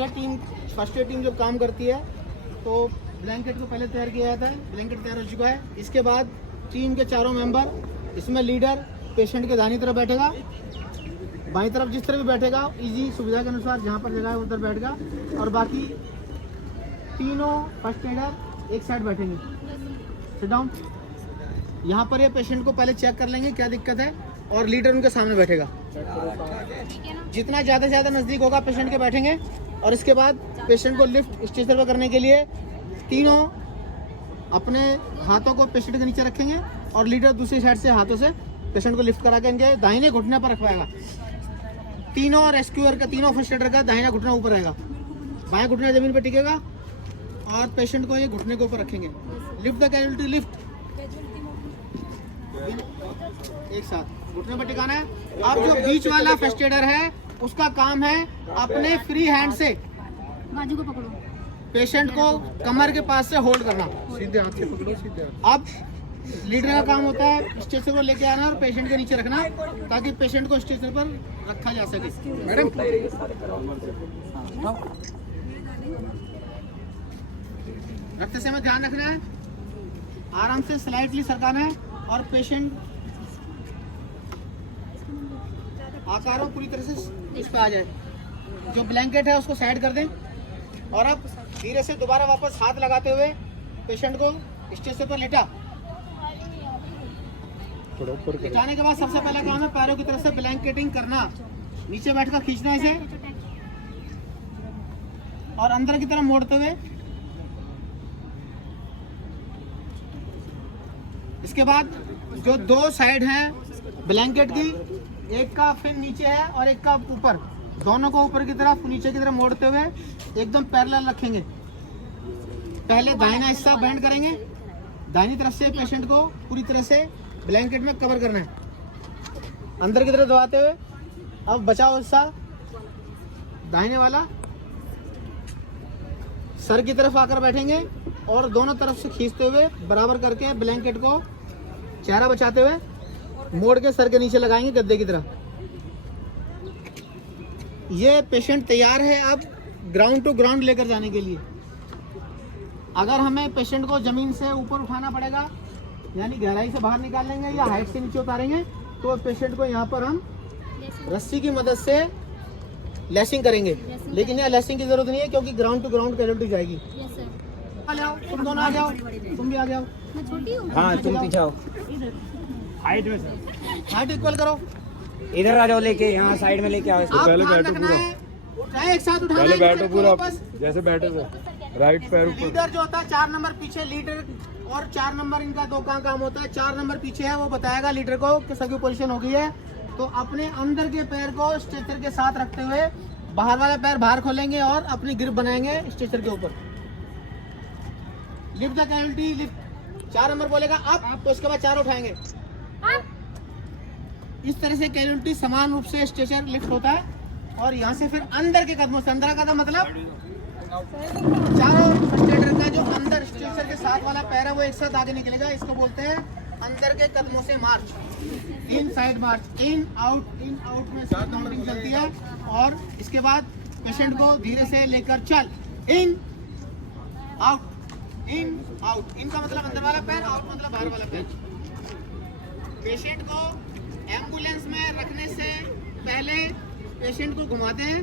First aid team जब काम करती है तो ब्लैंकेट को पहले तैयार किया जाता है। ब्लैंकेट तैयार हो चुका है। इसके बाद टीम के चारों मेंबर, इसमें लीडर पेशेंट के दाहिनी तरफ बैठेगा, बाईं तरफ जिस तरह भी बैठेगा इजी सुविधा के अनुसार जहाँ पर जगह है उधर बैठेगा, और बाकी तीनों फर्स्ट एडर एक साइड बैठेंगे। Sit down. यहाँ पर ये पेशेंट को पहले चेक कर लेंगे क्या दिक्कत है, और लीडर उनके सामने बैठेगा। जितना ज़्यादा से ज़्यादा नज़दीक होगा पेशेंट के बैठेंगे, और इसके बाद पेशेंट को लिफ्ट स्ट्रेचर पर करने के लिए तीनों अपने हाथों को पेशेंट के नीचे रखेंगे, और लीडर दूसरी साइड से हाथों से पेशेंट को लिफ्ट करा के इनके दाहिने घुटने पर रखवाएगा। तीनों रेस्क्यूअर का, तीनों फर्स्ट एडर का दाहिना घुटना ऊपर रहेगा, बायां घुटना जमीन पर टिकेगा, और पेशेंट को ये घुटने के ऊपर रखेंगे। लिफ्ट द कैजुअल्टी, लिफ्ट एक साथ घुटने पर टिकाना है। अब जो बीच वाला फर्स्ट एडर है उसका काम है अपने फ्री हैंड से बाजू को पकड़ो, पेशेंट को कमर के पास से होल्ड करना। सीधे हाथ से पकड़ो, सीधे हाथ। अब लीडर का काम होता है स्ट्रेचर को लेके आना और पेशेंट के नीचे रखना, ताकि पेशेंट को स्ट्रेचर पर रखा जा सके। मैडम रखते समय ध्यान रखना है, आराम से स्लाइटली सरकाना है, और पेशेंट आकार पूरी तरह से इस पे आ जाए। जो ब्लैंकेट है उसको साइड कर दें, और अब धीरे से दोबारा वापस हाथ लगाते हुए पेशेंट को स्ट्रेचर पर लेटा। लेटाने के बाद सबसे पहला काम है पैरों की तरफ से ब्लैंकेटिंग करना। नीचे बैठकर खींचना इसे, और अंदर की तरफ मोड़ते हुए। इसके बाद जो दो साइड हैं ब्लैंकेट की, एक का फिर नीचे है और एक का ऊपर, दोनों को ऊपर की तरफ नीचे की तरफ मोड़ते हुए एकदम पैरेलल रखेंगे। पहले दाहिना हिस्सा बेंड करेंगे, दाहिनी तरफ से पेशेंट को पूरी तरह से ब्लैंकेट में कवर करना है, अंदर की तरफ दबाते हुए। अब बचाव हिस्सा दाहिने वाला सर की तरफ आकर बैठेंगे, और दोनों तरफ से खींचते हुए बराबर करके ब्लैंकेट को चेहरा बचाते हुए मोड़ के सर के नीचे लगाएंगे गद्दे की तरह। ये पेशेंट तैयार है अब ग्राउंड टू ग्राउंड लेकर जाने के लिए। अगर हमें पेशेंट को जमीन से ऊपर उठाना पड़ेगा, यानी गहराई से बाहर निकाल लेंगे या हाइट से नीचे उतारेंगे, तो पेशेंट को यहाँ पर हम रस्सी की मदद से लेसिंग करेंगे। लेकिन यहाँ लेसिंग की जरूरत नहीं है, क्योंकि ग्राउंड टू ग्राउंड कैजुअल्टी जाएगी। आ जाओ, तुम दोनों आ जाओ, तुम भी आ जाओ। मैं छोटी हूँ। हाँ तुम पीछे आओ, हाइट में सर, हाइट इक्वल करो। इधर आ जाओ, लेके यहाँ साइड में लेके आओ इसको। आप पहले ध्यान बैठो रखना पूरा। है, उठाए एक साथ उठाना पहले है, बैठो नीचे पूरा, वापस। जैसे बैठे थे, राइट पैर ऊपर। लीडर जो होता है 4 नंबर पीछे, लीडर और 4 नंबर इनका दो काम होता है। 4 नंबर पीछे है, वो बताएगा लीडर को कि सभी पोजीशन हो गई है। तो अपने अंदर के पैर को स्ट्रेचर के साथ रखते हुए बाहर वाला पैर बाहर खोलेंगे और अपनी ग्रिप बनाएंगे स्ट्रेचर के ऊपर। Lift the casualty, lift 4 number बोलेगा अप, तो इसके बाद 4 उठाएंगे। इस तरह से कैजुअल्टी समान रूप से स्ट्रेचर लिफ्ट होता है, और यहाँ से फिर अंदर के कदमों से, अंदर का कदम मतलब चारों स्ट्रेचर का जो अंदर स्ट्रेचर के साथ वाला पैर है वो एक साथ आगे निकलेगा। इसको बोलते हैं अंदर के कदमों से मार्च, इन साइड मार्च, इन आउट में 7 नंबरिंग चलती है। और इसके बाद पेशेंट को धीरे से लेकर चल, इन आउट, इन आउट। इन का मतलब अंदर वाला पैर, आउट मतलब बाहर वाला पैर। पेशेंट को एम्बुलेंस में रखने से पहले पेशेंट को घुमाते हैं,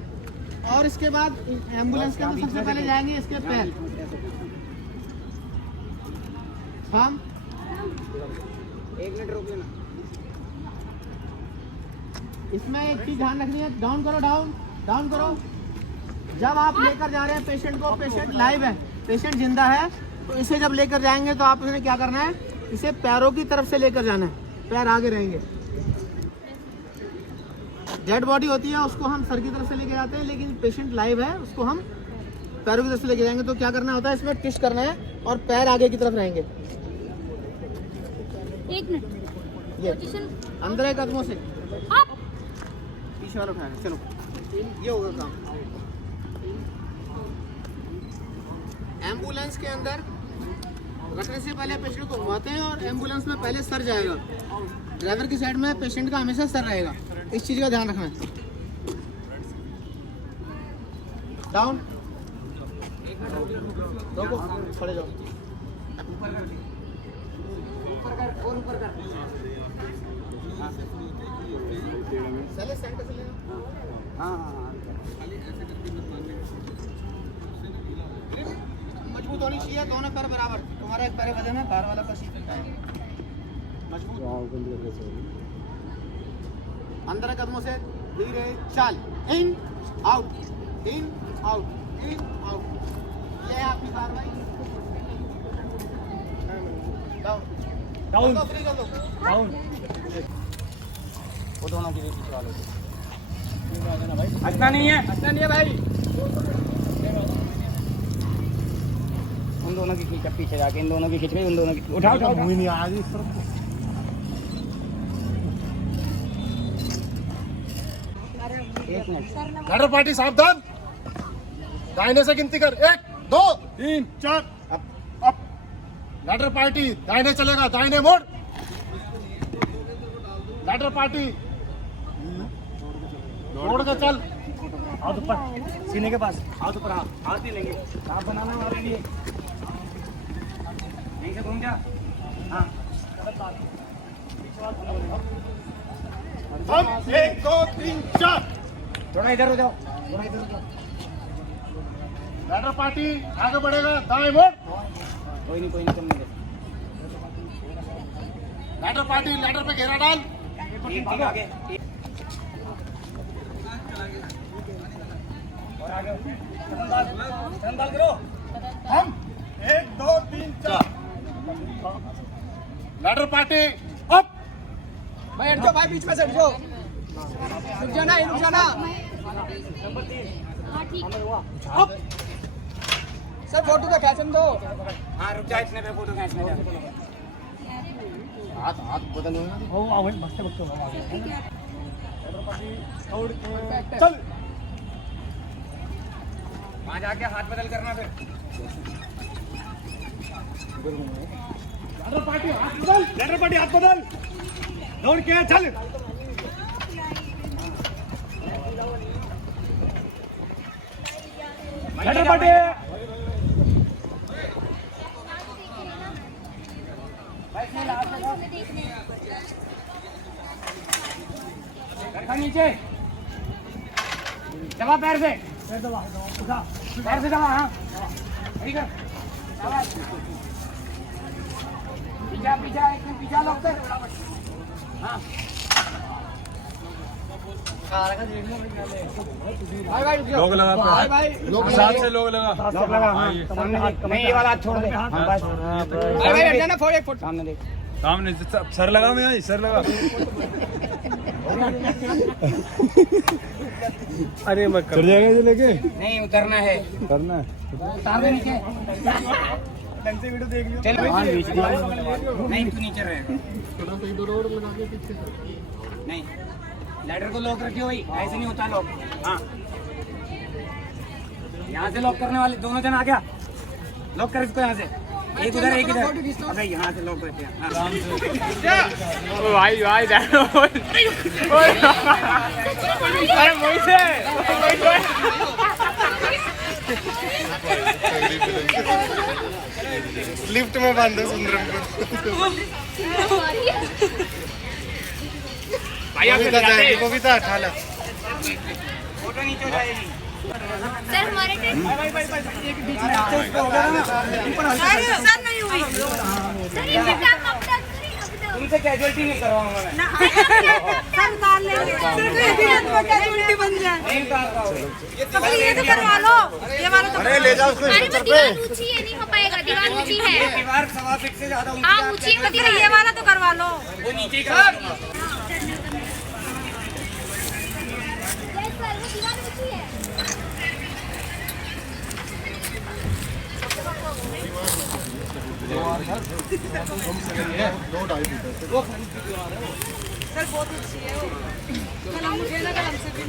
और इसके बाद एम्बुलेंस के अंदर सबसे पहले जाएंगे इसके पैर। हम 1 मिनट रोक लेना। इसमें एक चीज ध्यान रखनी है, डाउन करो, डाउन करो। जब आप लेकर जा रहे हैं पेशेंट को, पेशेंट लाइव है, पेशेंट जिंदा है, तो इसे जब लेकर जाएंगे तो आप इसे क्या करना है, इसे पैरों की तरफ से लेकर जाना है, पैर आगे रहेंगे। डेड बॉडी होती है उसको हम सर की तरफ से लेके जाते हैं, लेकिन पेशेंट लाइव है उसको हम पैरों की तरफ से लेके जाएंगे। तो क्या करना होता है, इसमें ट्विस्ट करना है और पैर आगे की तरफ रहेंगे। 1 मिनट, ये पोजीशन अंदर है कदमों से अप। पीछे वाला उठाना, चलो ये होगा काम। एम्बुलेंस के अंदर रखने से पहले पेशेंट को घुमाते हैं, और एम्बुलेंस में पहले सर जाएगा, ड्राइवर की साइड में पेशेंट का हमेशा सर रहेगा। इस चीज़ का ध्यान रखना है। डाउन रोको खड़े जाओ ऊपर कर और ऊपर कर हाँ चले सेंटर से लेना हाँ हाँ मजबूत होनी चाहिए दोनों पैर बराबर तुम्हारा एक पैर वजन है बाहर वाला का सीधा है मजबूत अंदर कदमों से धीरे चाल इन आउट ये है आपकी कार्रवाई डाउन फ्री कर दो डाउन वो दोनों की पीछे वालों हंसना नहीं है भाई उन दोनों की खींच पीछे जाके इन दोनों की खींच गई उन दोनों की उठाओ नहीं आ रही इस तरफ एक मिनट लैडर पार्टी सावधान दाहिने से गिनती कर 1 2 3 4 अप लैडर पार्टी दाहिने चलेगा दाहिने मोड़ लैडर पार्टी छोड़ के चल हाथ ऊपर सीने के पास हाथ ऊपर हाथ नहीं लेंगे हाथ बनाना हमारे लिए यहीं से घूम जा हाँ हम 1 2 3 4 थोड़ा इधर हो जाओ थोड़ा इधर हो जाओ लैडर पार्टी आगे बढ़ेगा दाएं मोड़ कोई नहीं कम नहीं लैडर पार्टी लैडर पे घेरा डाल एक आगे और आगे चंदल करो हम 1 2 3 4 लैडर पार्टी अप भाई हट जाओ भाई बीच में से हट जाओ रुक जाना हाँ ठीक है अप सर फोटो तो खींचने दो हाँ रुक जा इतने पे फोटो खींचने जा हाथ बदल हो आओ बच्चे चल वहाँ जाके हाथ बदल करना फिर लैडर पार्टी हाथ बदल दौड़ के चल लैडर पार्टी नीचे दबा पैर से पैर से दबा हाँ ठीक है पीछा लॉक कर हाँ लोग लगा साथ से लोग लगा लॉक लगा हाँ सामने देख नहीं ये वाला हाथ छोड़ दे हाँ बस भाई हट जाना फोड़ एक फुट सामने देख सामने सर लगा मैं सर लगा अरे मैं कर जाएगा जो लेके नहीं उतरना है करना है उतार दे नीचे वीडियो देख लियो चल नहीं तू नीचे रहेगा नहीं लैडर को लॉक रखियो भाई ऐसे नहीं होता लॉक हाँ यहाँ से लॉक करने वाले दोनों जन आ गया लॉक कर इसको यहाँ से एक उधर एक इधर अबे यहाँ से लॉक करते हैं भाई अरे वैसे लिफ्ट में बांधो सुंदरम को कविता ठाला फोटो नीचे हो जाएगी सर हमारे ट्रेन सर नहीं हुई सर ये काम कब तक तुमसे कैजुअलिटी नहीं करवाऊंगा मैं सर उतार लेंगे कैजुअलिटी बन जाए नहीं उतार पाओगे ये तो करवा लो ये वाला तो अरे ले जाओ उसको अरे वो दीवार ऊंची है नहीं हो पाएगा दीवार ऊंची है दीवार 1.5 फीट से ज्यादा ऊंची हाँ ऊंची है तो ये वाला तो करवा लो वो नीचे कर सर वो दीवार ऊंची है सर बहुत ऊंची है वो मुझे लगा हमसे भी